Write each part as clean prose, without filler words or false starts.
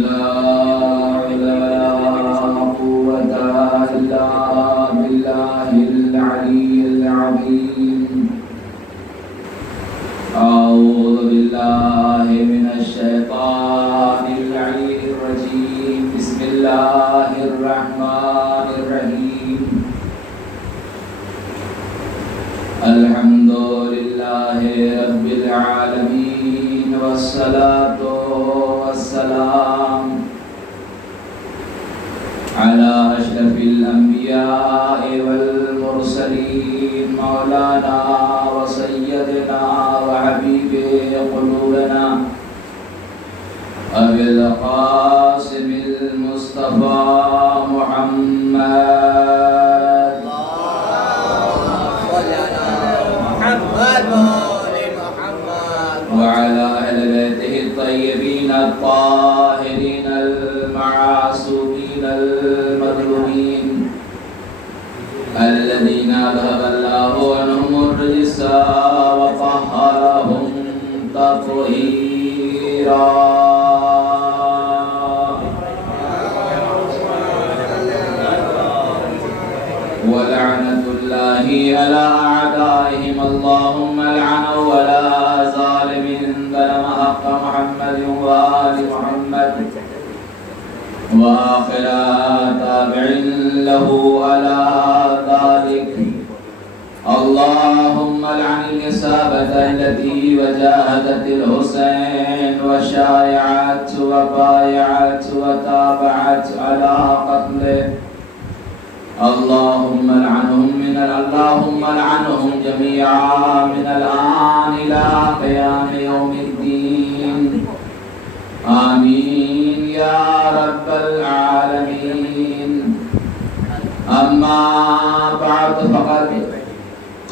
لا حول ولا قوة إلا بالله العلي العظيم. أعوذ بالله من الشيطان اللعين الرجيم. بسم الله الرحمن الرحيم. الحمد لله رب العالمين والصلاة والسلام على أشرف الأنبياء والمرسلين مولانا وسيدنا وحبيب قلوبنا أبي القاسم المصطفى محمد وعلى أهل بيته الطيبين الطاهرين المعصومين المظلومين الذين أذهب الله عنهم الرجس وطهرهم تطهيرا. ولعنة الله على أعدائهم. اللهم لعن ولا ظالم ظلم حق محمد وآل محمد وآخر تابع له على ذلك. اللهم لعن الإصابة التي وجاهدت الحسين وشايعت وبايعت وتابعت على قتله. اللهم لعنهم جميعا من الآن إلى قيام يوم الدين. آمين يا رب العالمين. أما بعد فقد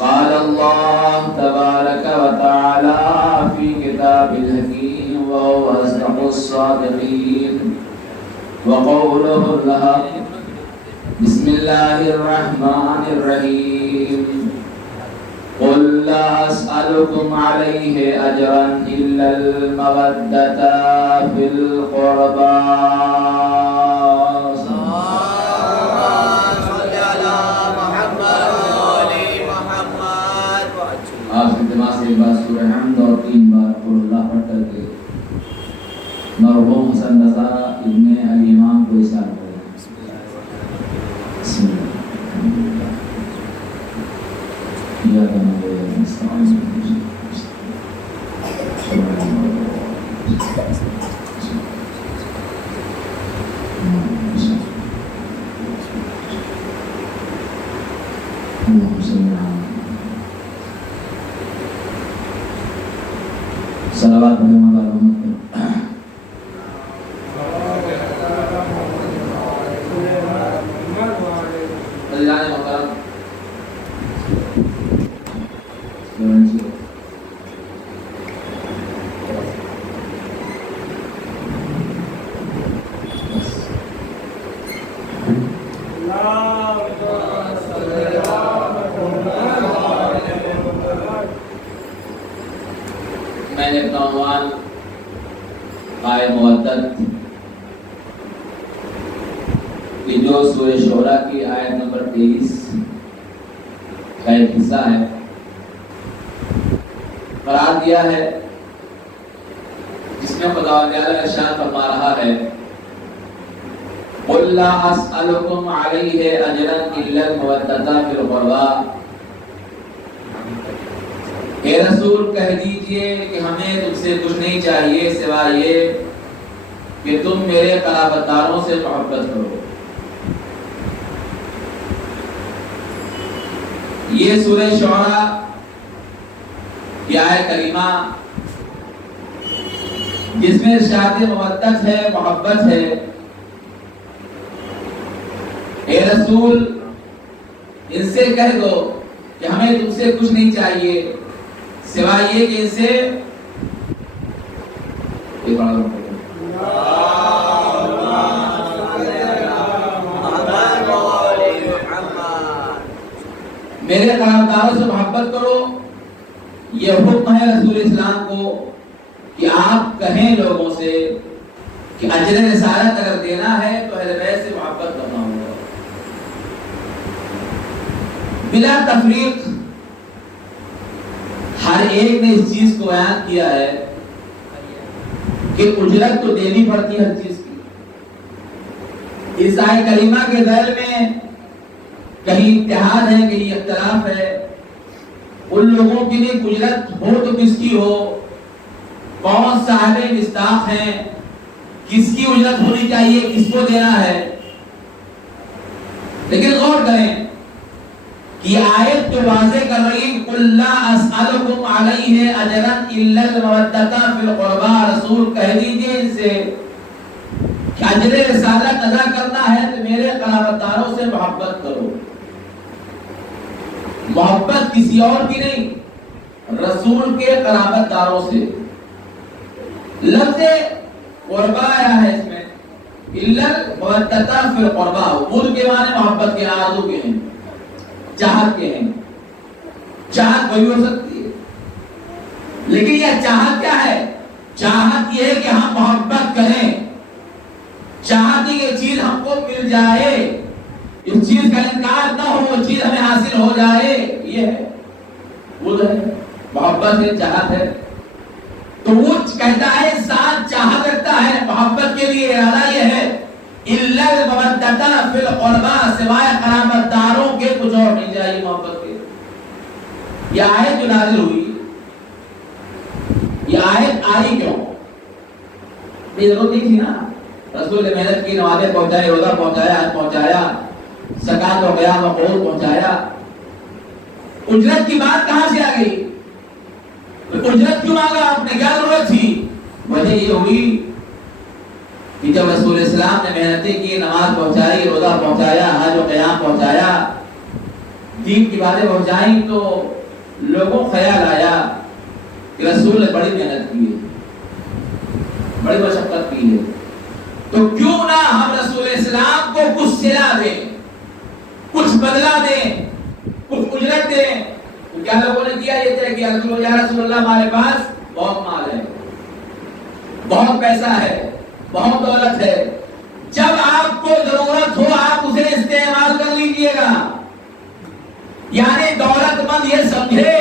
قال الله تبارك وتعالى في كتاب الحكيم وهو أصدق الصادقين وقوله الحق. بسم الله الرحمن الرحيم. قل لا أسألكم عليه أجرا إلا المودة في القربى. آپ اجتماع سے ایک بار سورہ حمد اور 3 بار قل اللہ پڑھ کر کے مرحوم حسن رضا ابن علی امام کو احسان کریں. بسم اللہ. یا صلوات پڑھنے والا رحمت کرو. اللہ محترم میں نے اپنا عنوان آئے مودت کہ جو سورہ شعراء کی آیت نمبر 23 کا ایک حصہ ہے قرار دیا ہے، جس میں خدا تعالی ارشاد فرما رہا ہے قل لا اسألكم علیہ اجرا الا المودۃ فی القربى. اے رسول کہہ دیجئے کہ ہمیں تم سے کچھ نہیں چاہیے سوائے یہ کہ تم میرے قرابت داروں سے محبت کرو. یہ سورہ شعراء کی آیت کریمہ جس میں ارشاد مودت ہے، محبت ہے. اے رسول ان سے کہہ دو کہ ہمیں تم سے کچھ نہیں چاہیے سوائے یہ کہ ان سے میرے قرابتداروں سے محبت کرو. یہ حکم ہے رسول اسلام کو کہ آپ کہیں لوگوں سے کہ اجر رسالت اگر دینا ہے تو اہل بیت سے محبت کرنا ہوگا بلا تفریق. ہر ایک نے اس چیز کو بیان کیا ہے کہ اجرت تو دینی پڑتی ہے ہر چیز کی. اس آیت کریمہ کے ذیل میں کہیں اتحاد ہے کہیں اختلاف ہے. ان لوگوں کے لیے اجرت ہو تو کس کی ہو, کون صاحب مصداق ہیں, کس کی اجرت ہونی چاہیے, کس کو دینا ہے. لیکن غور کریں کہ آیت تو واضح کر رہی ہے قُلْ لَا أَسْأَلُكُمْ عَلَيْهِ أَجْرًا إِلَّا الْمَوَدَّةَ فِي الْقُرْبَى. رسول کہہ دیجئے ان سے کہ اجر رسالت ادا کرنا ہے تو میرے قرابت داروں سے محبت کرو. محبت کسی اور کی نہیں, رسول کے قرابت داروں سے. لفظ قربا آیا ہے اس میں الا المودۃ فی القربا. ود کے معنی محبت کے, آرزو کے ہیں, چاہت کے ہیں. چاہت وہی ہو سکتی ہے لیکن یہ چاہت کیا ہے؟ چاہت یہ ہے کہ ہم محبت کریں, چاہتی کہ چیز ہم کو مل جائے, اس چیز کا انکار نہ ہو, وہ چیز ہمیں حاصل ہو جائے. یہ ہے وہ ہے محبت ہے, چاہت ہے. تو وہ کہتا ہے ساتھ چاہت رکھتا ہے, محبت کے لیے ارادہ یہ ہے الا المودۃ فی القربى, سوائے قرابت داروں کے کچھ اور نہیں چاہیے محبت کے. یہ آیت جو نازل ہوئی, یہ آیت آئی کیوں؟ یہ ضرورت نہیں تھی نا. رسول نے محنت کی, نمازیں پہنچائی, روزہ پہنچایا, حج پہنچایا, زکات و قیام و قعود پہنچایا. اجرت کی بات کہاں سے آ گئی؟ اجرت کیوں مانگا آپ نے, کیا ضرورت تھی؟ وجہ یہ ہوئی کہ جب رسول اسلام نے محنتیں کی, نماز پہنچائی, روزہ پہنچایا, حج و قیام پہنچایا, دین کی باتیں پہنچائیں, تو لوگوں خیال آیا کہ رسول نے بڑی محنت کی ہے, بڑی مشقت کی ہے, تو کیوں نہ ہم رسول اسلام کو کچھ صلہ دیں, کچھ بدلہ دیں, کچھ اجرت دیں. تو کیا لوگوں نے کیا؟ یہ طے کیا یا رسول اللہ ہمارے پاس بہت مال ہے, بہت پیسہ ہے, بہت دولت ہے, جب آپ کو ضرورت ہو آپ اسے استعمال کر لیجئے گا. یعنی دولت مند یہ سمجھے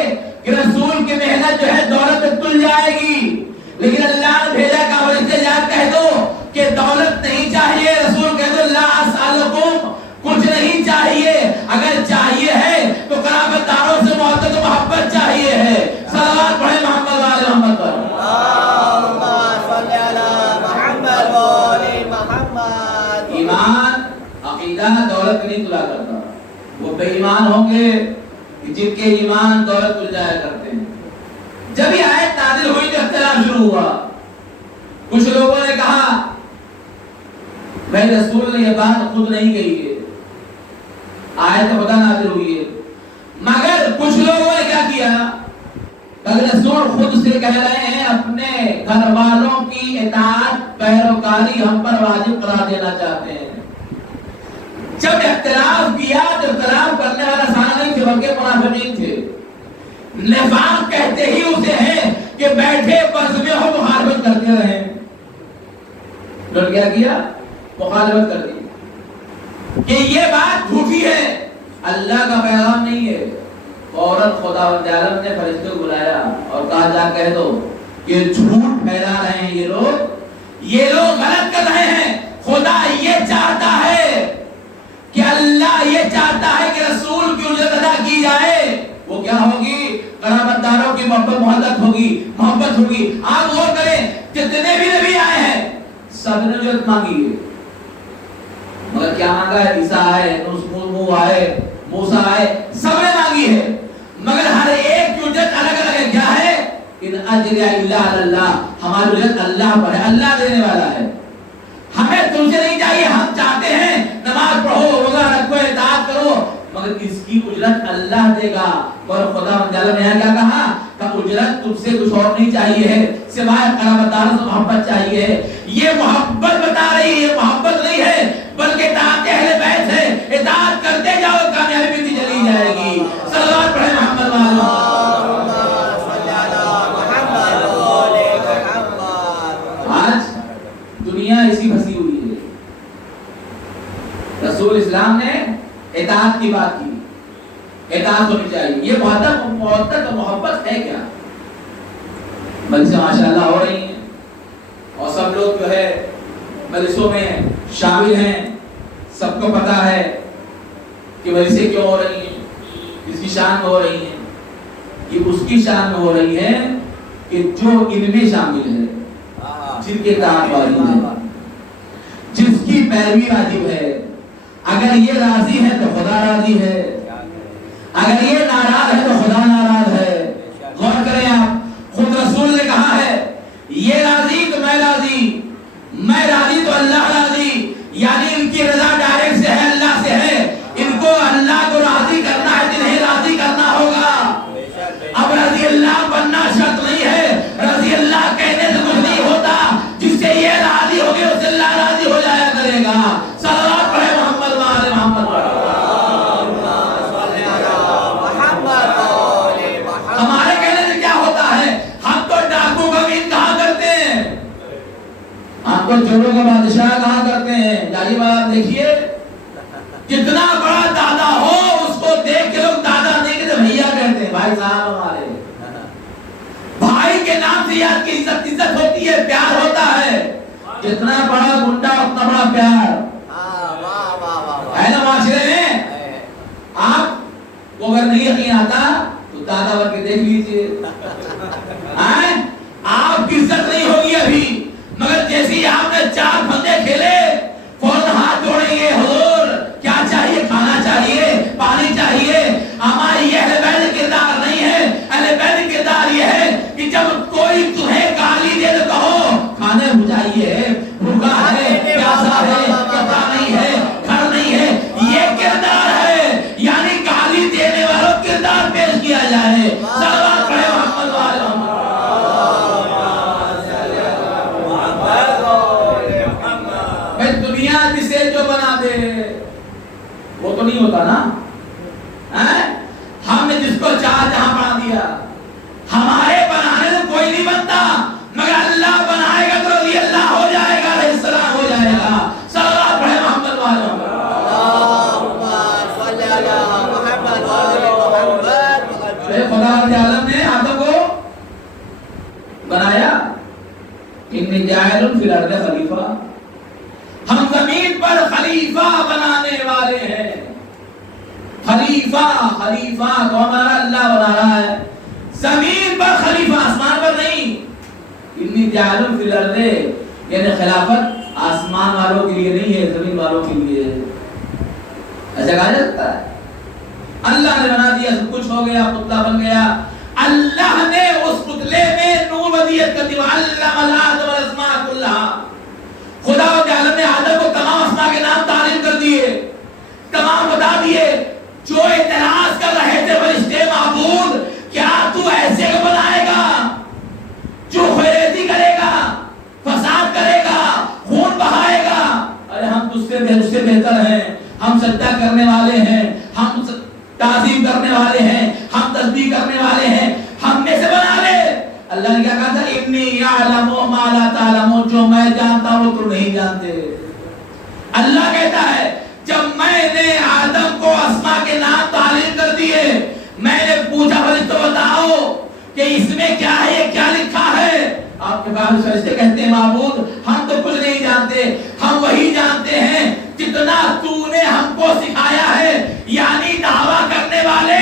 کہ رسول کی محنت جو ہے دولت میں تل جائے گی, لیکن اللہ نے بھیجا کہ اور اسے جا کہہ دو کہ دولت نہیں چاہیے, رسول کہہ دو لا اسالکم, کچھ نہیں چاہیے. اگر چاہیے ہے تو قرابت داروں سے محبت چاہیے ہے. صلوات پڑھیں محمد وآل محمد پر. اللہم صلی علی محمد وآل محمد. ایمان عقیدہ دولت نہیں تلا کرتا. وہ بے ایمان ہوں گے جن کے ایمان دولت تل جایا کرتے ہیں. جب یہ آیت نازل ہوئی تو اختلاف شروع ہوا. کچھ لوگوں نے کہا بھائی رسول نے یہ بات خود نہیں کہی ہے, آیت خدا نازل ہوئی ہے. مگر کچھ لوگوں نے کیا کیا, اگر رسول خود سے کہہ رہے ہیں اپنے گھر والوں کی اطاعت پیروکاری ہم پر واجب قرار دینا چاہتے ہیں. جب اختلاف کیا تو اختلاف کرنے والا سارا نہیں تھے بلکہ منافقین تھے. نفاق کہتے ہی اسے ہیں کہ بیٹھے بس میں ہو مخالفت کرتے رہے. تو کیا مخالفت کر دی کہ یہ بات جھوٹی ہے, اللہ کا پیغام نہیں ہے. فوراً خدا نے فرشتوں کو بلایا اور کہا جا کہہ دو کہ جھوٹ پھیلا رہے ہیں یہ لوگ غلط کر رہے ہیں. خدا یہ چاہتا ہے کہ اللہ یہ چاہتا ہے کہ رسول کی اجرت ادا کی جائے. وہ کیا ہوگی؟ قرابت داروں کی محبت ہوگی. آپ غور کریں جتنے بھی نبی آئے ہیں سب نے اجرت مانگی ہے, مگر کیا مانگا ہے؟ عیسیٰ آئے, نوح آئے, موسیٰ آئے, سب نے مانگی ہے, مگر ہر ایک کی اجرت الگ الگ ہے. کیا ہے؟ ان اجر الا علی اللہ, ہماری اجرت اللہ پر ہے, اللہ دینے والا ہے. ہمیں تم سے نہیں چاہیے, ہم چاہتے ہیں نماز پڑھو, روزہ رکھو, اطاعت کرو, مگر اس کی اجرت اللہ دے گا. اور خدا تعالیٰ نے کیا کہا کہ اجرت تم سے کچھ اور نہیں چاہیے ہے سوائے قرابت داروں سے محبت چاہیے ہے. یہ محبت بتا رہی ہے, یہ محبت نہیں ہے بلکہ اطاعت اہل بیت ہے. اطاعت کرتے جاؤ, کامیابی بھی چلی جائے گی. صلوات پڑھیں محمد وآل محمد. آج دنیا اس اطاعت کی بات کی، اطاعت ہونی چاہیے. یہ محبت ہے کیا؟ مجلسیں ماشاءاللہ ہو رہی ہیں اور سب لوگ جو ہے مجلسوں میں شامل ہیں. سب کو پتا ہے کہ مجلسیں کیوں ہو رہی ہیں، کس کی شان میں ہو رہی ہیں. یہ اس کی شان میں ہو رہی ہے کہ جو ان میں شامل ہے، جن کے اطاعت والی ہے، جس کی پیروی واجب ہے. اگر یہ راضی ہے تو خدا راضی ہے، اگر یہ ناراض ہے تو خدا ناراض ہے. غور کریں آپ، خود رسول نے کہا ہے یہ راضی تو میں راضی، میں راضی تو اللہ راضی. یعنی ان کی رضا ڈائریکٹ سے ہے، اللہ سے ہے. ان کو اللہ کو راضی کرنا ہے، جنہیں راضی کرنا ہوگا. اب رضی اللہ بننا شرط نہیں ہے، رضی اللہ کہنے سے کچھ نہیں ہوتا. جس سے یہ راضی ہو گیا اس سے اللہ راضی ہو جایا کرے گا. صلوات پڑھے محمد وآل محمد. ہمارے کہنے سے کیا ہوتا ہے؟ ہم تو ڈاکو کا بھی کہاں کرتے ہیں، ہم تو چوروں کا بادشاہ کہاں کرتے ہیں. جائیے بات دیکھیے، جتنا بڑا دادا ہو اس کو دیکھ کے لوگ دادا نہیں کہتے، بھیا کہتے ہیں. بھائی صاحب ہمارے بھائی کے نام سے یاد کی عزت ہوتی ہے، پیار ہوتا ہے. جتنا بڑا گنڈا اتنا بڑا پیار ہے نا معاشرے میں. آپ کو اگر نہیں یقین آتا تو دادا بن کے دیکھ لیجئے. آپ کی عزت نہیں ہوگی ابھی، مگر جیسے آپ نے 4 بندے کھیلے فوراً ہاتھ جوڑیں گے، حضور کیا چاہیے، کھانا چاہیے، پانی چاہیے. ہماری یہ اہل بیت کردار نہیں ہے. اہل بیت کردار یہ ہے کہ جب کوئی تمہیں گالی دے تو کہو کھانے بجائیے، بھوکا ہے، پیاسا ہے، کپڑا نہیں ہے، گھر نہیں ہے. یہ کردار ہے، یعنی گالی دینے والوں کردار پیش کیا جائے. صلوات پڑھے محمد وآل محمد. بھائی دنیا جسے جو بنا دے وہ تو نہیں ہوتا نا. ہم نے جس کو چاہ جہاں بنا دیا. ہمارے بنانے سے کوئی نہیں بنتا، مگر اللہ بنائے گا تو رضی اللہ ہو جائے گا، علیہ السلام ہو جائے گا. صلوات پڑھے محمد وآل محمد. خدا عالم نے آدم کو بنایا، انی جاعل فی الارض خلیفہ. ہم زمین پر خلیفہ بنانے والے ہیں. خلیفہ تو ہمارا اللہ بنا رہا ہے زمین پر خلیفہ، آسمان پر نہیں. انی جاعل فی الارض یعنی خلافت آسمان والوں کے لیے نہیں ہے، زمین والوں کے لیے ہے. ایسا کہا جاتا ہے. اللہ نے بنا دیا، سب کچھ ہو گیا، پتلا بن گیا. اللہ نے اس پتلے میں نور ودیت کر دیا. علم آدم الاسماء کلها. خدا عالم نے آدم کو تمام اسماء کے نام تعلیم کر دیے، تمام بتا دیے. جو اعتراض کر رہے تھے فرشتے، معبود کیا تو ایسے کو بنائے گا جو خیریتی کرے گا، فساد کرے گا، خون بہائے گا؟ ارے ہم تجھ سے بہتر ہیں، ہم سجدہ کرنے والے ہیں، ہم تعظیم کرنے والے ہیں، ہم تسبیح کرنے والے ہیں، ہم میں سے بنا لے. اللہ نے کیا کہا تھا؟ انی اعلم ما لا تعلمون. جو میں جانتا ہوں تو نہیں جانتے. اللہ کہتا ہے جب میں نے آدم کو اسماء کے نام تعلیم کر دیے، میں نے پوچھا فرشتوں بتاؤ کہ اس میں کیا ہے، یہ کیا لکھا ہے؟ آپ کے بعد فرشتے کہتے ہیں معبود ہم تو کچھ نہیں جانتے، ہم وہی جانتے ہیں جتنا تو نے ہم کو سکھایا ہے. یعنی دعویٰ کرنے والے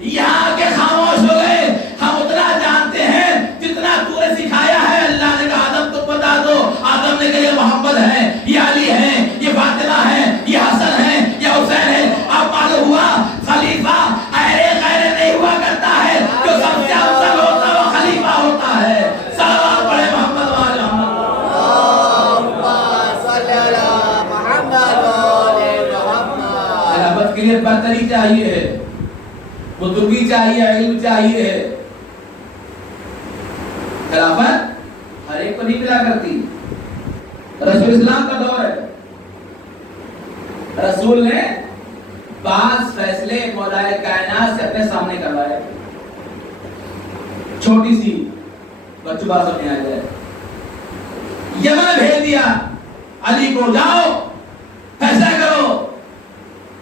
یہاں کے خاموش ہو گئے. ہم اتنا جانتے ہیں جتنا تو نے سکھایا ہے. اللہ نے کہا آدم تم بتا دو. آدم نے کہا یہ محمد ہے، یہ علی ہے، یہ فاطمہ ہے، یہ حسن ہے، یہ حسین ہے. اب معلوم ہوا خلیفہ غیر نہیں ہوا کرتا ہے، جو سب سے افضل ہوتا ہے وہ خلیفہ ہوتا ہے. صلوات پڑھے محمد وآل محمد. خلافت کے لیے برتری چاہیے، بزرگی چاہیے، علم چاہیے. خلافت ہر ایک کو نہیں ملا کرتی. رسول اسلام کا دور ہے، رسول نے بعض فیصلے مولا کائنات سے اپنے سامنے کروائے. چھوٹی سی بچوں بات سمجھ آ جائے. یمن بھیج دیا علی کو، جاؤ فیصلہ کرو.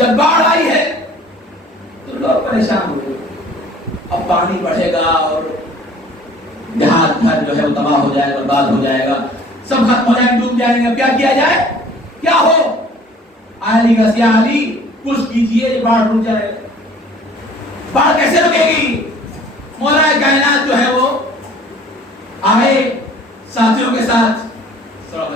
جب باڑھ آئی ہے تو لوگ پریشان ہو گئے، اب پانی بڑھے گا اور دیہات گھر جو ہے وہ تباہ ہو جائے گا، برباد ہو جائے گا، سب ختم ہو جائیں گے، ڈوب جائیں گے، کیا کیا جائے؟ کیا ہو؟ علی کا سیا علی کچھ کیجئے، یہ باڑھ رک جائے۔ باڑھ کیسے رکے گی؟ مولا کائنات جو ہے وہ آئے ساتھیوں کے ساتھ، ساتھ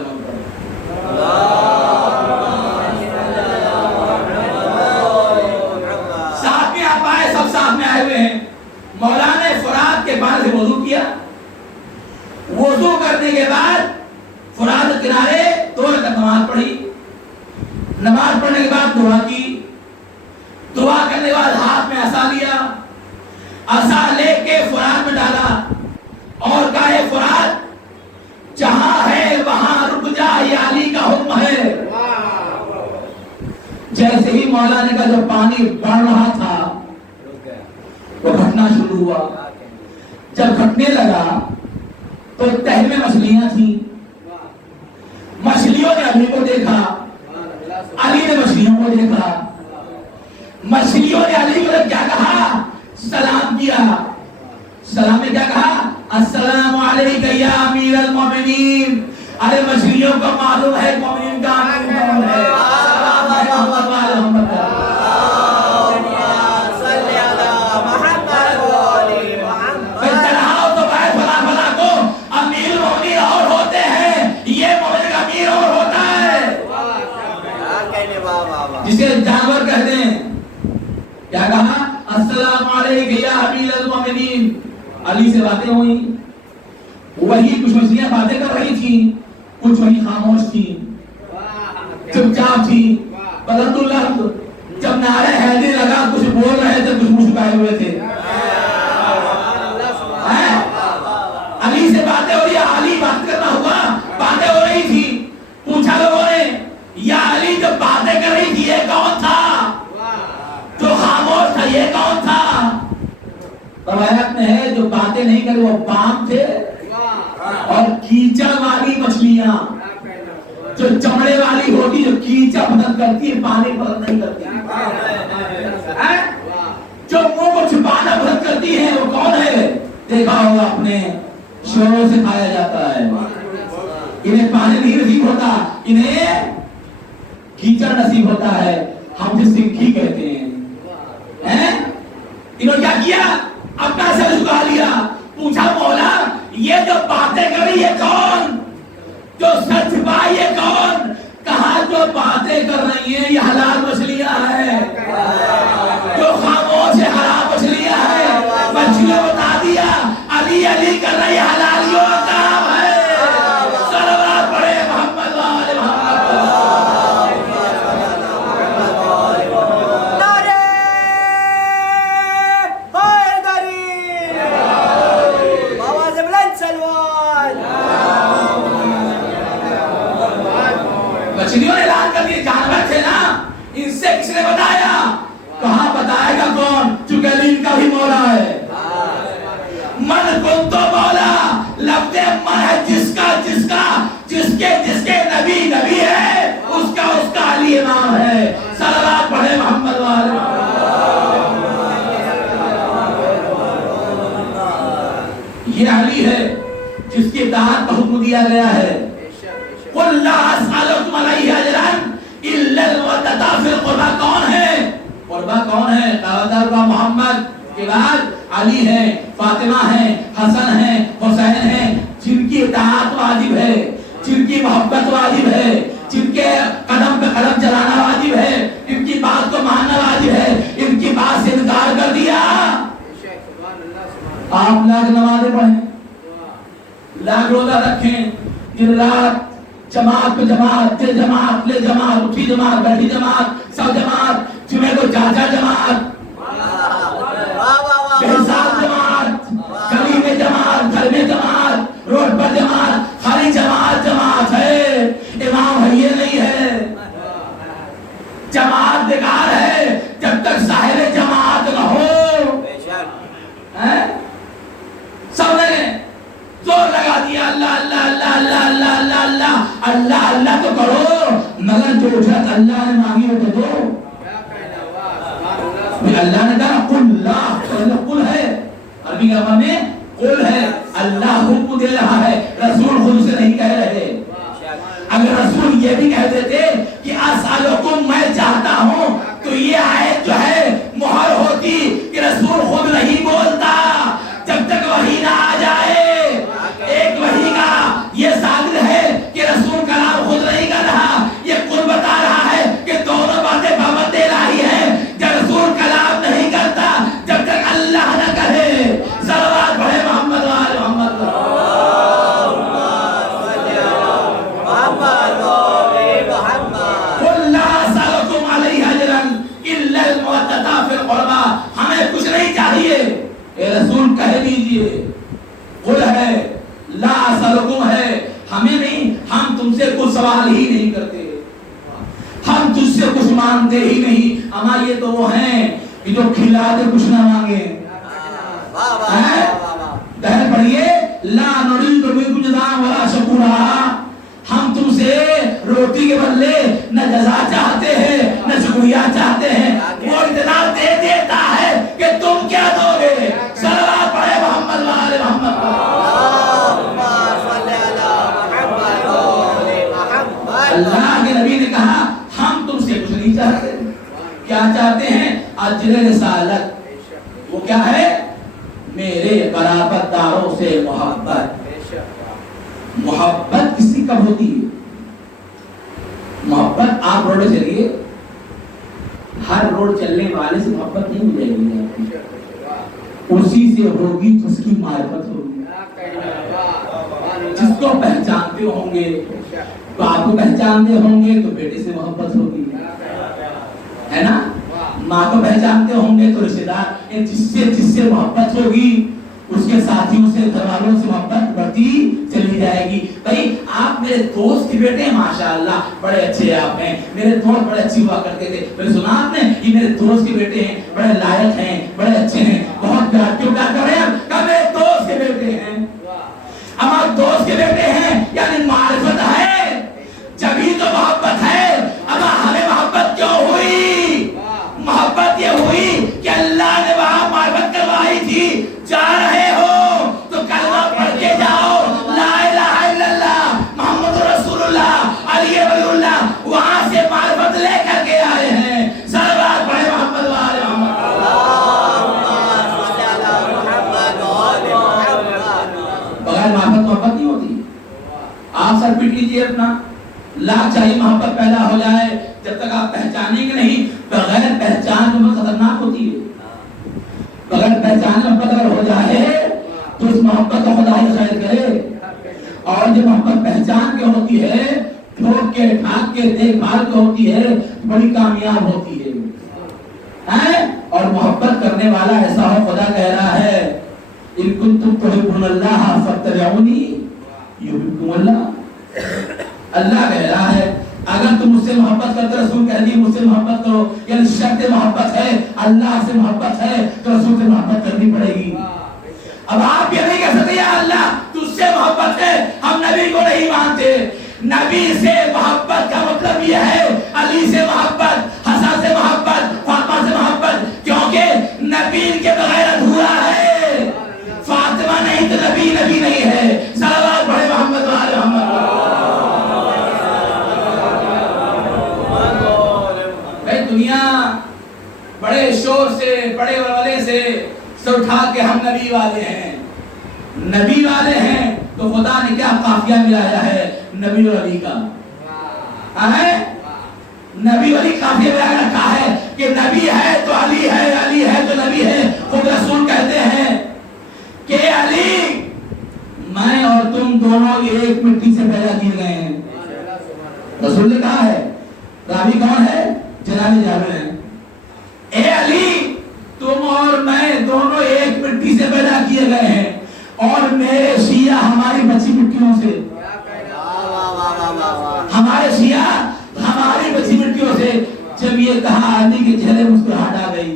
میں آپ آئے، سب ساتھ میں آئے ہوئے ہیں۔ مولا نے فرات کے پانی سے وضو کیا، وضو کرنے کے بعد فرات کے کنارے 2 رکعت نماز پڑھی، نماز پڑھنے کے بعد دعا کی، دعا کرنے کے بعد ہاتھ میں عصا لیا، عصا لے کے فرات میں ڈالا اور کہا اے فرات جہاں ہے وہاں رک جا، یہ علی کا حکم ہے۔ جیسے ہی مولا نے کہا جب پانی بڑھ رہا تھا وہ گھٹنا شروع ہوا، جب گھٹنے لگا تو تہہ میں مچھلیاں تھیں، مچھلیوں نے علی کو دیکھا، علی نے مچھلیوں کو دیکھا، مچھلیوں نے علی کو کیا کہا؟ سلام کیا، سلام میں کیا کہا؟ السلام علیکہ یا امیر المومنین۔ ارے مچھلیوں کو معلوم ہے مومنین کا امیر کون ہے، جسے جانور کہتے ہیں۔ کیا کہا؟ السلام علیکم یا امیر المومنین۔ علی سے باتیں ہوئی، وہی کچھ مچھلیاں باتیں کر رہی تھیں، کچھ وہی خاموش تھی، چپ چاپ تھی، بلند اللفظ، جب نعرہ حیدری لگا کچھ بول رہے تھے، کچھ منہ چھپائے ہوئے تھے۔ علی سے باتیں ہو رہی، علی بات کرنا ہوا، باتیں ہو رہی تھی، پوچھا لوگوں نے یا علی جو باتیں کر رہی تھی یہ کون تھا؟ جو خاموش تھا یہ کون تھا؟ روایت میں ہے جو باتیں نہیں کرے وہ بام تھے اور کیچڑ والی مچھلیاں، جو چمڑے والی ہوتی جو کیچڑ پسند کرتی ہے پانی پسند نہیں کرتی، جو منہ کو چھپانا پسند کرتی ہے وہ کون ہے؟ دیکھا ہوگا اپنے شوروں سے کھایا جاتا ہے، انہیں پانی نہیں نصیب ہوتا، انہیں کیچڑ نصیب ہوتا ہے، ہم جس سے گھی کہتے ہیں۔ انہوں نے کیا کیا؟ اپنا سر جھکا لیا، پوچھا مولا یہ جو باتیں کر رہی ہے کون؟ جو سر چھپائی ہے کون؟ کہا جو باتیں کر رہی ہیں یہ حلال مچھلیاں ہیں، جو خاموش ہے حرام مچھلیاں ہیں۔ مچھلیوں بتا دیا علی علی کر رہی حلالیوں کا کام ہے۔ صلوات پڑھے محمد وآل محمد۔ مچھلیوں نے اعلان کر دیا، جانور تھے نا، ان سے کس نے بتایا؟ کہاں بتائے گا کون؟ چونکہ علی کا بھی مولا ہے۔ من کن تو مولا، لفظ من ہے جس کا جس کے نبی نبی ہے، اس کا علی امام ہے۔ صلوات پڑھے محمد والے۔ یہ علی ہے جس کی اطاعت کا حکم دیا گیا ہے۔ قُلْ لَا أَسْأَلُكُمْ عَلَيْهِ أَجْرًا إِلَّا الْمَوَدَّةَ فِي الْقُرْبَى۔ کون ہے؟ قربہ کون ہے؟ قربہ محمد کے بعد علی ہے، فاطمہ ہے، حسن ہے، حسین ہے، جن کی اطاعت واجب ہے، جن کی محبت واجب ہے، جن کے قدم پہ قدم چلانا واجب ہے، ان کی بات کو ماننا واجب ہے، ان کی بات سے انکار کر دیا۔ آپ لاکھ نمازیں پڑھیں، لاکھ روزہ رکھیں، دن رات جماعت پہ جماعت، دل جماعت، لے جماعت، اٹھی جماعت، بیٹھی جماعت، سب جماعت، جمعے کو جاجا جماعت، بحساب جماعت، گلی میں جماعت، گھر میں جماعت، روڈ پر جماعت، خالی جماعت جماعت ہے، امام ہے یہ نہیں ہے۔ جماعت بیکار ہے جب تک صاحب جماعت نہ ہو۔ سب نے زور لگا دیا اللہ اللہ اللہ اللہ اللہ اللہ اللہ اللہ اللہ تو کرو، مگر جو اجرت اللہ نے مانگی ہو تو دو۔ اللہ نے کہا قل لا، قل ہے، عربی گرامر میں قل ہے، اللہ حکم دے رہا ہے، رسول خود سے نہیں کہہ رہے۔ اگر رسول یہ بھی کہہ دیتے کہ اسالکم میں چاہتا ہوں، تو یہ آیت جو ہے مہر ہوتی کہ رسول خود نہیں بولتا جب تک وحی نہ آ جائے۔ ایک وحی کا یہ ثابت ہے کہ رسول کلام خود نہیں کر رہا، یہ قل بتا رہا ہے کہ دونوں باتیں پابند الہی ہیں۔ جب رسول کلام نہیں کرتا جب تک اللہ نہ کہے۔ صلوات پڑھے محمد وآل محمد۔ ہمیں کچھ نہیں چاہیے، اے رسول کہہ دیجئے قل ہے، لا اسالکم ہے، ہمیں نہیں، ہم تم سے کچھ سوال ہی نہیں کرتے، ہم تجھ سے کچھ مانگتے ہی نہیں۔ اما یہ تو وہ ہیں کہ جو کھلا دے کچھ نہ مانگے۔ دہر پڑھیے، لا نريد منكم جزاء ولا شكورا، ہم تم سے روٹی کے بدلے نہ جزا چاہتے ہیں نہ شکریہ چاہتے ہیں، وہ اتنا دے دیتا ہے کہ تم کیا دو گے۔ صلوات پڑھے محمد وآل محمد۔ اللہ کے نبی نے کہا ہم تم سے کچھ نہیں چاہتے، کیا چاہتے ہیں؟ اجر رسالت، وہ کیا ہے؟ میرے قرابت داروں سے محبت۔ محبت کسی کب ہوتی ہے؟ محبت آپ روڈ چلیے، ہر روڈ چلنے والے سے محبت نہیں ملے گی، اسی سے ہوگی جس کی معرفت ہوگی، جس کو پہچانتے ہوں گے، باپ کو پہچانتے ہوں گے تو بیٹے سے محبت ہوگی، ہے نا؟ ماں کو پہچانتے ہوں گے تو رشتے دار، جس سے محبت ہوگی اس کے ساتھیوں سے، گھر والوں سے محبت بڑھتی چلی جائے گی۔ بھائی آپ میرے دوست کے بیٹے ہیں، ماشاءاللہ بڑے اچھے آپ ہیں، میرے دوست بڑے اچھی ہوا کرتے تھے، میں نے سنا آپ نے یہ میرے دوست کے بیٹے ہیں، بڑے لائق ہیں، بڑے اچھے ہیں، بہت پیار، کیوں پیار کر رہے ہیں؟ کہ میرے دوست کے بیٹے ہیں۔ ہمارے دوست کے بیٹے ہیں یعنی معرفت ہے، جبھی تو محبت ہے۔ اب ہمیں محبت کیوں ہوئی؟ محبت یہ ہوئی کہ اللہ نے وہاں معرفت کروائی تھی، جا رہے ہو تو کلمہ پڑھ کے جاؤ، لا الہ الا اللہ محمد رسول اللہ علی ولی اللہ، وہاں سے معرفت لے کر کے آئے ہیں۔ صلوات پڑھے محمد وآل محمد۔ بغیر محبت محبت نہیں ہوتی۔ آپ سر پیٹ لیجئے اپنا، لاکھ چاہیے محبت پیدا ہو جائے، جب تک آپ پہچانیں گے نہیں، بغیر پہچان میں خطرناک ہوتی ہے۔ بغیر پہچان محبت اگر ہو جائے تو اس محبت کو خدا ہی خیر کرے، اور جو محبت پہچان کے ہوتی ہے، ٹھوک کے ٹھاک کے دیکھ بھال کے ہوتی ہے، بڑی کامیاب ہوتی ہے۔ اور محبت کرنے والا ایسا ہو، خدا کہہ رہا ہے ان کنتم تحبون اللہ فاتبعونی یحببکم اللہ۔ اللہ کہہ رہا ہے اگر تم مجھ سے محبت کرتے، رسول کہہ دیے مجھ سے محبت کرو، یعنی شرط محبت ہے، اللہ سے محبت ہے تو رسول سے محبت کرنی پڑے گی۔ اب آپ یہ نہیں کہہ سکتے یا اللہ تجھ سے محبت ہے، ہم نبی کو نہیں مانتے۔ نبی سے محبت کا مطلب یہ ہے علی سے محبت، حسن سے محبت، فاطمہ سے محبت، کیونکہ نبی کے بغیر ادھورا ہے۔ فاطمہ نہیں تو نبی نبی نہیں ہے۔ صلوات پڑھے محمد وآل محمد۔ دنیا بڑے شور سے، بڑے والے سے اٹھا کے ہم نبی والے ہیں، نبی والے ہیں، تو خدا نے کیا قافیہ ملایا ہے نبی اور علی کا، نبی والی قافیہ ملا رکھا ہے کہ نبی ہے تو علی ہے، علی ہے تو نبی ہے۔ خود رسول کہتے ہیں کہ علی میں اور تم دونوں ایک مٹی سے پیدا کیے گئے ہیں، رسول نے کہا ہے۔ راوی کون ہے؟ جناب جابر ہیں۔ اے علی تم اور میں دونوں ایک مٹی سے پیدا کیے گئے ہیں، اور میرے شیعہ ہماری بچی مٹیوں سے، ہمارے شیعہ ہماری بچی مٹیوں سے۔ جب یہ کہا علی کے چہرے مسکراہٹ آ گئی۔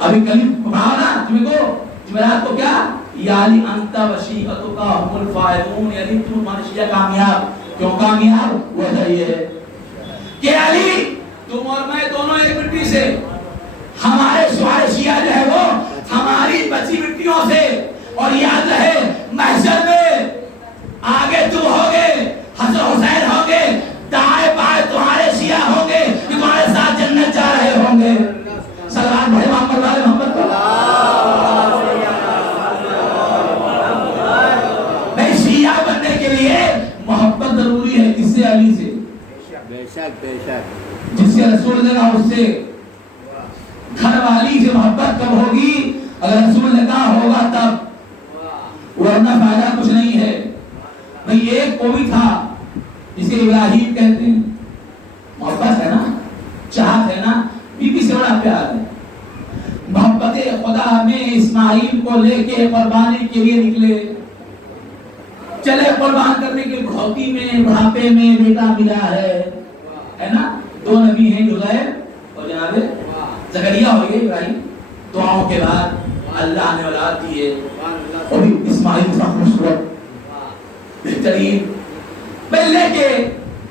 ابھی کل پڑھا نا تمہیں کو جمعرات کو، کیا یا علی انت وشیعتک هم الفائزون، یعنی تم ہمارے شیعہ کامیاب۔ کیوں کامیاب؟ وہ یہ ہے کہ علی تم اور میں دونوں ایک مٹی سے، ہمارے نیکیوں سے. اور یاد رہے محشر میں آگے تم ہوگے, حسن حسین ہوگے, دائیں بائیں تمہارے شیعہ ہوں گے کہ تمہارے ساتھ جنت جا رہے ہوں گے. صلوات بھائی محمد والے محمد پر. نہیں, شیعہ بننے کے لیے محبت ضروری ہے. کس سے؟ علی سے. بے شک بے شک. جس سے رسول نے کہا اس سے. گھر والی سے محبت کب ہوگی؟ اگر رسول نے کہا ہوگا تب, ورنہ فائدہ کچھ نہیں ہے. بھئی ایک کوئی تھا جسے ابراہیم کہتے ہیں. محبت ہے نا, چاہت ہے نا, بی بی سے بڑا پیار ہے. محبت خدا میں اسماعیل کو لے کے قربانی کے لیے نکلے. چلے قربان کرنے کے بڑھوتی میں, بڑھاپے میں بیٹا ملا ہے نا. دو نبی ہیں, عزیر اور جناب زکریا ہوئے. ابراہیم دعاؤں کے بعد اللہ نے اولاد دیے. اور اسماعیل کا خوبصورت بہترین میں لے کے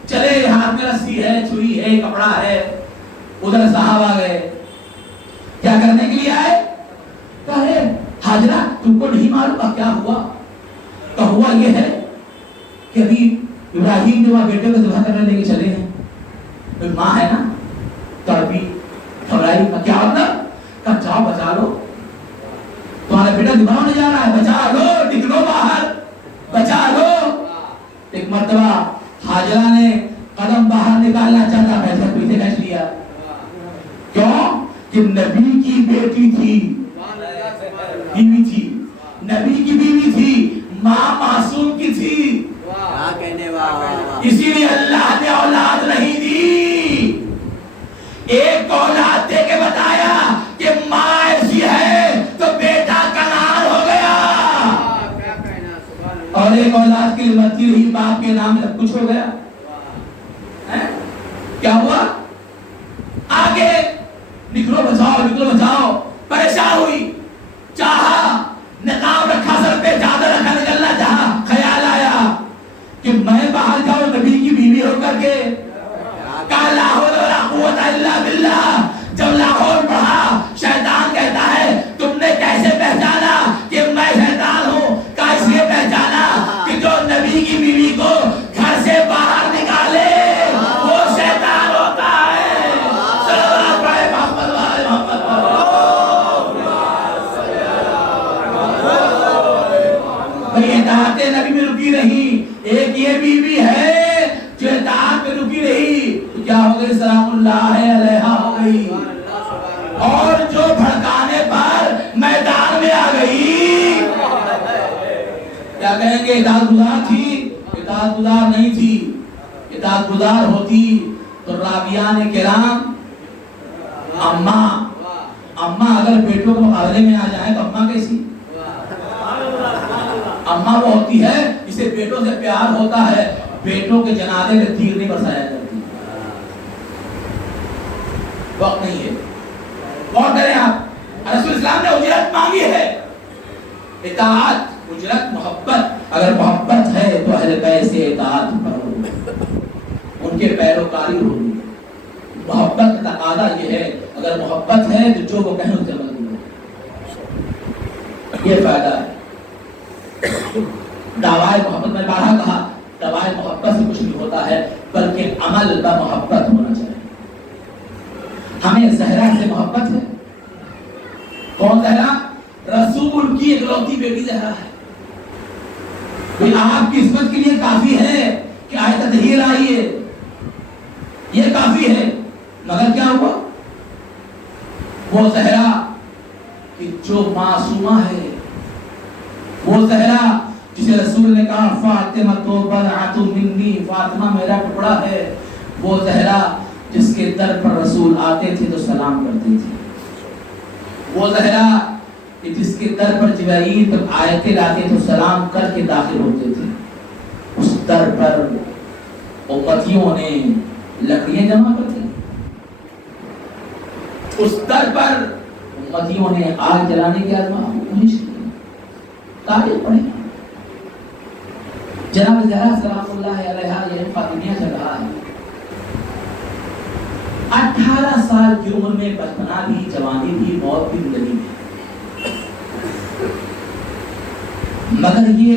چلے. ہاتھ میں رسی ہے, چھری ہے, کپڑا ہے. ادھر صحابہ گئے. کیا کرنے کے لیے آئے؟ کہے حاجرہ تم کو نہیں معلوم کیا ہوا؟ تو ہوا یہ ہے کہ ابھی ابراہیم جو بیٹے کو ذبح کرنے لے کے چلے ہیں. ماں ہے نا, تڑپی گھبرائی. کیا مطلب؟ کہا جاؤ بچا لو, تمہارا بیٹا ذبح ہونے جا رہا ہے, بچا لو, نکلو باہر, بچا لو. ایک مرتبہ حاجرہ نے قدم باہر نکالنا چاہتا, پیسہ پیچھے کھینچ لیا. کیوں؟ کہ نبی کی بیٹی تھی, بیوی تھی, نبی کی بیوی تھی, ماں معصوم کی تھی. اسی لیے اللہ نے اولاد نہیں دی. ایک اولاد دے کے بتایا کہ ماں ایسی ہے تو بیٹا کنعان ہو گیا. اور ایک اولاد کے لیے مرتی رہی, باپ کے نام سب کچھ ہو گیا. کیا ہوا؟ آگے نکلو بچاؤ, نکلو بچاؤ. پریشان ہوئی, چاہا نقاب رکھا سر پہ, چادر رکھا, نکلنا چاہا. خیال آیا کہ میں باہر جاؤں نبی کی بیوی ہو کر کے. کہا لا حول ولا قوت الا باللہ. جب لاہور پڑھا, شیطان کہتا ہے تم نے کیسے پہچانا کہ میں شیطان ہوں؟ کہا اس لیے پہچانا کہ جو نبی کی بیوی کو گھر سے باہر نکالے وہ شیطان ہوتا ہے. صلوات پڑھے محمد والے محمد. بھئی اطاعت نبی میں رکی رہی. ایک یہ بیوی ہے جو اطاعت میں رکی رہی تو کیا ہو گئی؟ سلام اللہ علیہا ہو گئی. اور جو بھڑکانے پر میدان میں آ گئی, کیا کہیں گے؟ اطاعت گزار تھی. اطاعت گزار نہیں تھی. اطاعت گزار ہوتی تو راویان کرام, اماں اگر بیٹوں کو مقابلے میں آ جائیں تو اماں کیسی؟ اماں وہ ہوتی ہے جسے بیٹوں سے پیار ہوتا ہے, بیٹوں کے جنازے میں تیر نہیں برسایا کرتی. وقت نہیں ہے. غور کریں آپ, رسول اسلام نے اجرت مانگی ہے. اطاعت, اجرت, محبت. اگر محبت ہے تو اہل بیت سے اطاعت کرو, ان کے پیروکاری ہوگی. محبت کا تقاضا یہ ہے, اگر محبت ہے تو جو وہ کہیں اس سے عمل کرو. یہ فائدہ ہے. دعوائے محبت میں بارہا کہا, دعوائے محبت سے کچھ نہیں ہوتا ہے بلکہ عمل با محبت ہونا چاہیے. ہمیں زہرا سے محبت ہے. کون زہرا؟ رسول کی اکلوتی بیٹی زہرا ہے. آپ کی عصمت کے لیے کافی ہے کہ آیت تطہیر آئی ہے, یہ کافی ہے. مگر کیا ہوا؟ وہ زہرا کہ جو معصومہ ہے, وہ زہرا جسے رسول نے کہا فاطمہ تو بضعۃ منی, فاطمہ میرا ٹکڑا ہے. وہ زہرا جس کے در پر رسول آتے تھے تو سلام کرتے تھے. وہ زہرا جس کے در پر جبرائیل جب آیتیں لاتے تو سلام کر کے داخل ہوتے تھے. اس در پر امتیوں نے لکڑیاں جمع کرتے, اس در پر امتیوں نے آگ جلانے کی آزمائش کی. تاریخ پڑھیں, جناب زہرا سلام اللہ علیہا یہ فاطمیہ چل رہا ہے. 18 سال کی عمر میں بچپنا بھی, جوانی بھی, موت بھی زندگی میں. مگر یہ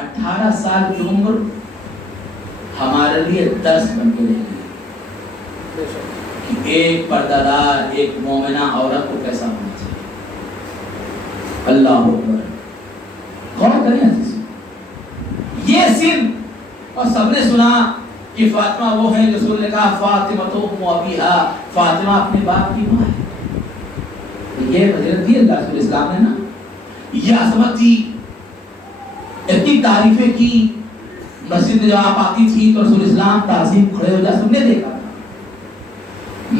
18 سال کی عمر ہمارے لیے درس بن کے رہ گئی کہ ایک پردہ دار ایک مومنہ عورت کو کیسا ہونا چاہیے. اللہ اکبر. غور کریں عزیز, یہ سن, اور سب نے سنا کہ فاطمہ وہ ہے, رسول نے کہا فاطمہ تو ام ابیہا, فاطمہ اپنے باپ کی ماں ہے. یہ فضیلت دی اللہ رسول اسلام نے نا, یہ عظمت تھی, اتنی تعریفیں کی. مسجد میں جب آپ آتی تھی تو رسول اسلام تعظیم کھڑے ہو جا, سب نے دیکھا تھا,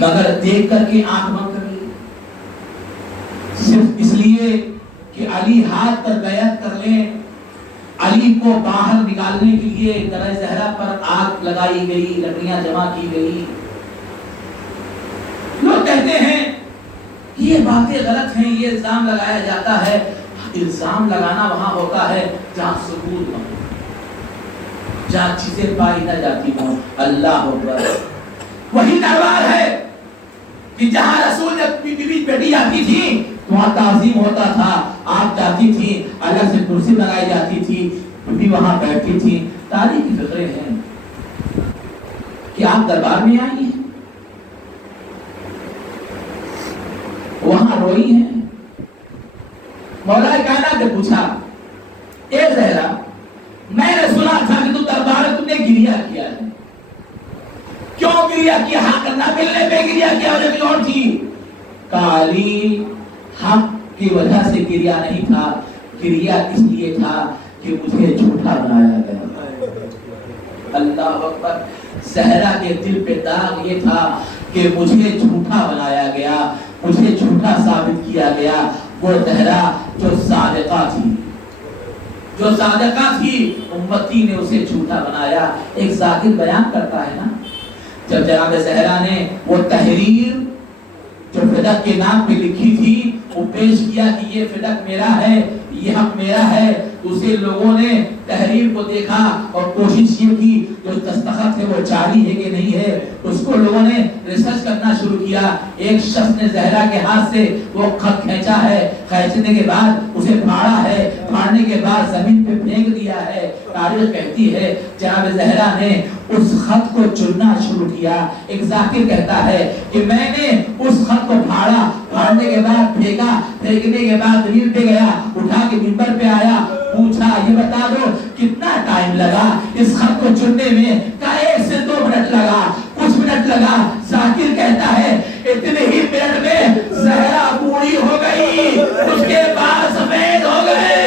مگر دیکھ کر کے آنکھ بند کر لی, صرف اس لیے کہ علی ہاتھ پر بیعت کر لیں. علی کو باہر نکالنے کے لیے درہ زہرا پر آگ لگائی گئی, لکڑیاں جمع کی گئی. لوگ کہتے ہیں یہ باتیں غلط ہیں, یہ الزام لگایا جاتا ہے. الزام لگانا وہاں ہوتا ہے جہاں ثبوت نہ ہو, جہاں چیزیں پائی نہ جاتی ہوں. اللہ اکبر. وہی دربار ہے کہ جہاں رسول جب بیٹی جاتی تھی وہاں تعظیم ہوتا تھا, آپ جاتی تھی الگ سے کرسی لگائی جاتی تھی, بیٹی وہاں بیٹھتی تھی. تاریخ کی فکریں ہیں کہ آپ دربار میں آئی ہیں, وہاں روئی ہیں. مولا کائنات نے پوچھا, اے زہرا میں نے سنا تھا کہ تم دربار میں تم نے گریہ کیا ہے, کیوں گریہ کیا؟ حق نہ ملنے پہ گریہ کیا, وجہ کوئی اور تھی؟ کالی حق کی وجہ سے گریہ نہیں تھا, گریہ اس لیے تھا کہ مجھے جھوٹا بنایا گیا. اللہ اکبر. زہرا کے دل پہ داغ یہ تھا کہ مجھے جھوٹا بنایا گیا, مجھے جھوٹا ثابت کیا گیا. وہ زہرا جو صادقہ تھی, جو صادقہ تھی, امتی نے اسے جھوٹا بنایا. ایک ذاکر بیان کرتا ہے نا, جب جناب زہرا نے وہ تحریر جو فدق کے نام پہ لکھی تھی وہ پیش کیا کہ یہ فدق میرا ہے, یہ حق میرا ہے, اسے لوگوں نے تحریر کو دیکھا اور کوشش یہ کی جو دستخط ہے وہ جعلی ہے کہ نہیں ہے, اس کو لوگوں نے ریسرچ کرنا شروع کیا. ایک شخص نے زہرا کے ہاتھ سے وہ خط کھینچا ہے, کھینچنے کے بعد اسے پھاڑا ہے, پھاڑنے کے بعد زمین پہ پھینک دیا ہے. تاریخ کہتی ہے جناب زہرا نے اس خط کو چننا شروع کیا. ایک ذاکر کہتا ہے کہ میں نے اس خط کو پھاڑا, پھاڑنے کے بعد پھینکا, پھینکنے کے بعد زمین پہ گیا, اٹھا کے منبر پہ آیا, پوچھا یہ بتا دو کتنا ٹائم لگا اس خط کو چننے میں؟ کہا 1 سے 2 منٹ لگا, کچھ منٹ لگا. ذاکر کہتا ہے اتنے ہی منٹ میں زہرا بوڑھی ہو گئی, اس کے بال سفید ہو گئے.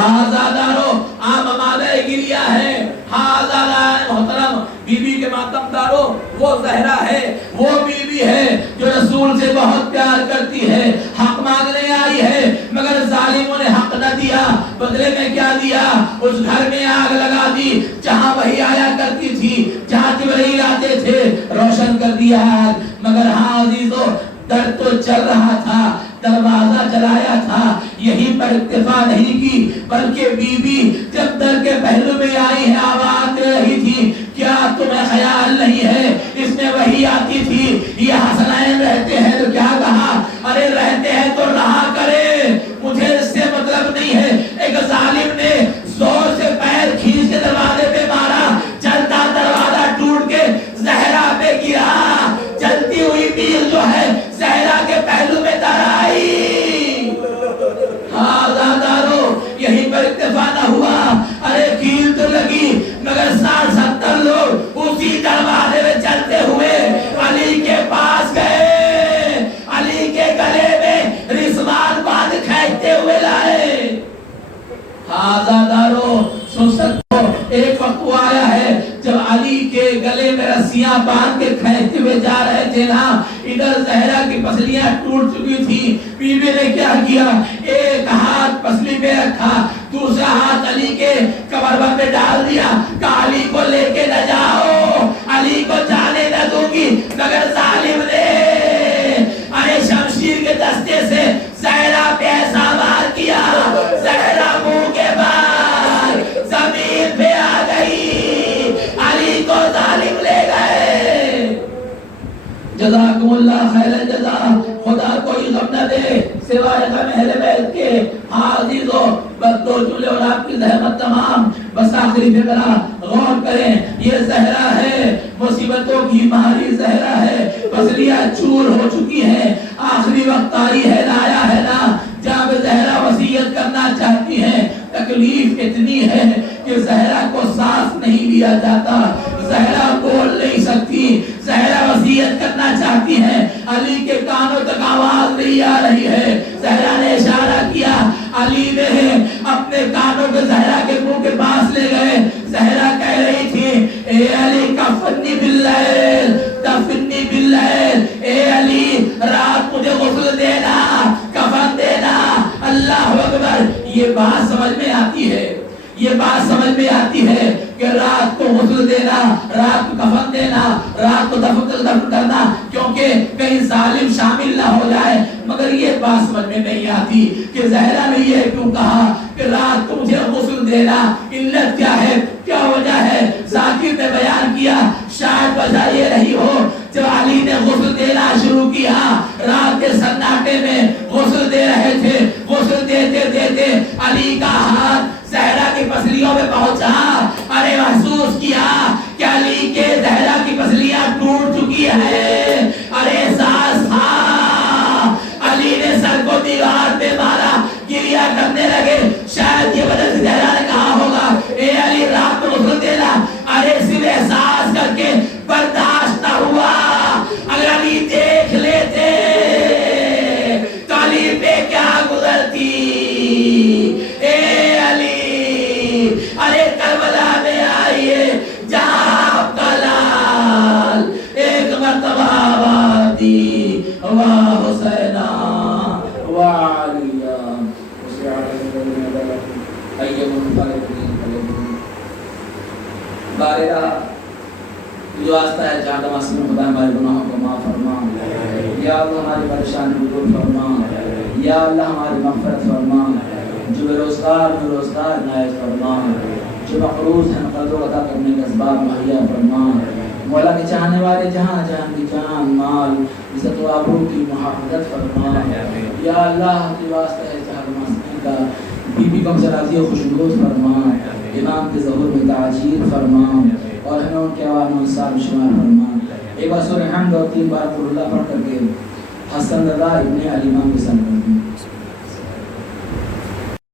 آزادارو عام مادہ گریہ ہے, آزادار محترم بی بی کے ماتم دارو, وہ زہرا ہے, وہ بی بی ہے جو رسول سے بہت پیار کرتی ہے, حق مانگنے آئی ہے, مگر ظالموں نے حق نہ دیا. بدلے میں کیا دیا؟ اس گھر میں آگ لگا دی جہاں وہی آیا کرتی تھی, جہاں جبرائیل آتے تھے, روشن کر دیا آگ. مگر ہاں عزیزو, در تو چل رہا تھا, دروازہ جلایا تھا, یہیں پر اکتفا نہیں کی بلکہ بی بی جب در کے پہلو میں آئی ہے آواز دے رہی تھی, کیا تمہیں خیال نہیں ہے اس میں وہی آتی تھی, یہ حسنین رہتے ہیں تو کیا کہا, ارے رہتے ہیں تو رہا کرے, مجھے اس سے مطلب نہیں ہے. ایک ظالم نے زور سے پیر کھینچ کے دروازے پہ مارا, چلتا دروازہ ٹوٹ کے زہرا پہ گرا, چلتی ہوئی پیل جو ہے زہرا کے پہلو میں در آئی. آزادارو یہیں پر اکتفا نہ ہوا, ارے کیل تو لگی مگر 60-70 لوگ اسی دروازے میں چلتے ہوئے علی کے پاس گئے, علی کے گلے میں رسوان باندھ کھینچتے ہوئے لائے. آزادارو سن سکتے ہو, ایک وقت وہ آیا ہے جب علی کے گلے میں رسیاں باندھ کے کھینچتے ہوئے جا رہے تھے نا, ادھر زہرا کی پسلیاں ٹوٹ چکی تھی. بی بی نے کیا کیا, ایک ہاتھ پسلی پہ رکھا, دوسرا ہاتھ علی کے کمربند پہ ڈال دیا کہ علی کو لے کے نہ جاؤ, علی کو جانے نہ دوں گی. مگر ظالم نے ارے شمشیر کے دستے سے زہرا پہ ایسا وار کیا, زہرا منہ کے بال زمین پہ آ گئی, علی کو ظالم لے گئے. جزاکم اللہ خیرا. جزا خدا کوئی غم نہ دے سوائے غم اہل بیت کے. عزیزو بس 2 جملے اور آپ کی زحمت تمام. بس آخری فقرہ غور کریں. یہ زہرا ہے مصیبتوں کی ماری زہرا ہے. پسلیاں چور ہو چکی ہیں. آخری وقت آئی ہے نا آیا ہے نا جب زہرا وصیت کرنا چاہتی ہیں. تکلیف اتنی ہے کہ زہرا کو سانس نہیں لیا جاتا. زہرا بول نہیں سکتی. زہرا وصیت کرنا چاہتی ہیں. علی کے کانوں تک آواز نہیں آ رہی ہے. زہرا نے اشارہ کیا. علی نے اپنے کانوں کو زہرا کے منہ کے پاس لے گئے. زہرا کہہ رہی تھی اے علی کفنی باللیل کفنی باللیل. اے علی رات مجھے غسل دینا کفن دینا. اللہ اکبر. یہ بات سمجھ میں آتی ہے. یہ بات سمجھ میں آتی ہے کہ رات کو غسل دینا رات کو کفن دینا رات کو دفن کرنا کیونکہ کہیں ظالم شامل نہ ہو جائے. مگر یہ بات سمجھ میں نہیں آتی کہ زہرا نے یہ کیوں کہا کہ رات کو مجھے غسل دینا. علت کیا ہے کیا وجہ ہے؟ ذاکر نے بیان کیا. شاید وجہ یہ رہی ہو جب علی نے غسل دینا شروع کیا رات کے سناٹے میں غسل دے رہے تھے. غسل دیتے دیتے علی کا ہاتھ زہرا کی پسلیوں میں پہنچا. ارے محسوس کیا کہ علی کے زہرا کی پسلیاں ٹوٹ چکی ہے. ارے احساس تھا. علی نے سر کو دیوار پہ مارا گریا کرنے لگے. شاید یہ وجہ سے زہرا نے کہا ہوگا اے علی رات کو غسل دینا. ارے صرف احساس کر کے برداشت نہ ہوا. اگر علی دیکھ لیتے تو علی پہ کیا گزرتی. اے علی ارے کربلا میں آئیے جہاں آپ کا لال ایک مرتبہ آبادی واہ حسینہ واہ علیہ بارہ جو آستا ہے جہاں تماس میں خدا ہمارے گناہوں کو معاف فرما. یا اللہ ہماری پریشانی کو دور فرما. یا اللہ ہماری مغفرت فرما. جو بے روزگار عنایت فرما. جو مقروض ہیں قرض ادا کرنے کے اسباب مہیا فرما. مولا کے چاہنے والے جہاں جہاں کی جان مال عزت و آبرو کی محافظت فرما. یا اللہ کے واسطے ہے جہاں تماس کا بی بی کم سے راضی و خوشنود فرما. امام کے ظہور میں تعجیل فرما اور ہمیں ان کے عوام انصار شمار فرما. ایک بار سورہ حمد اور 3 بار قل اللہ پڑھ کر کے حسن رضا ابن علی امام کے ساتھ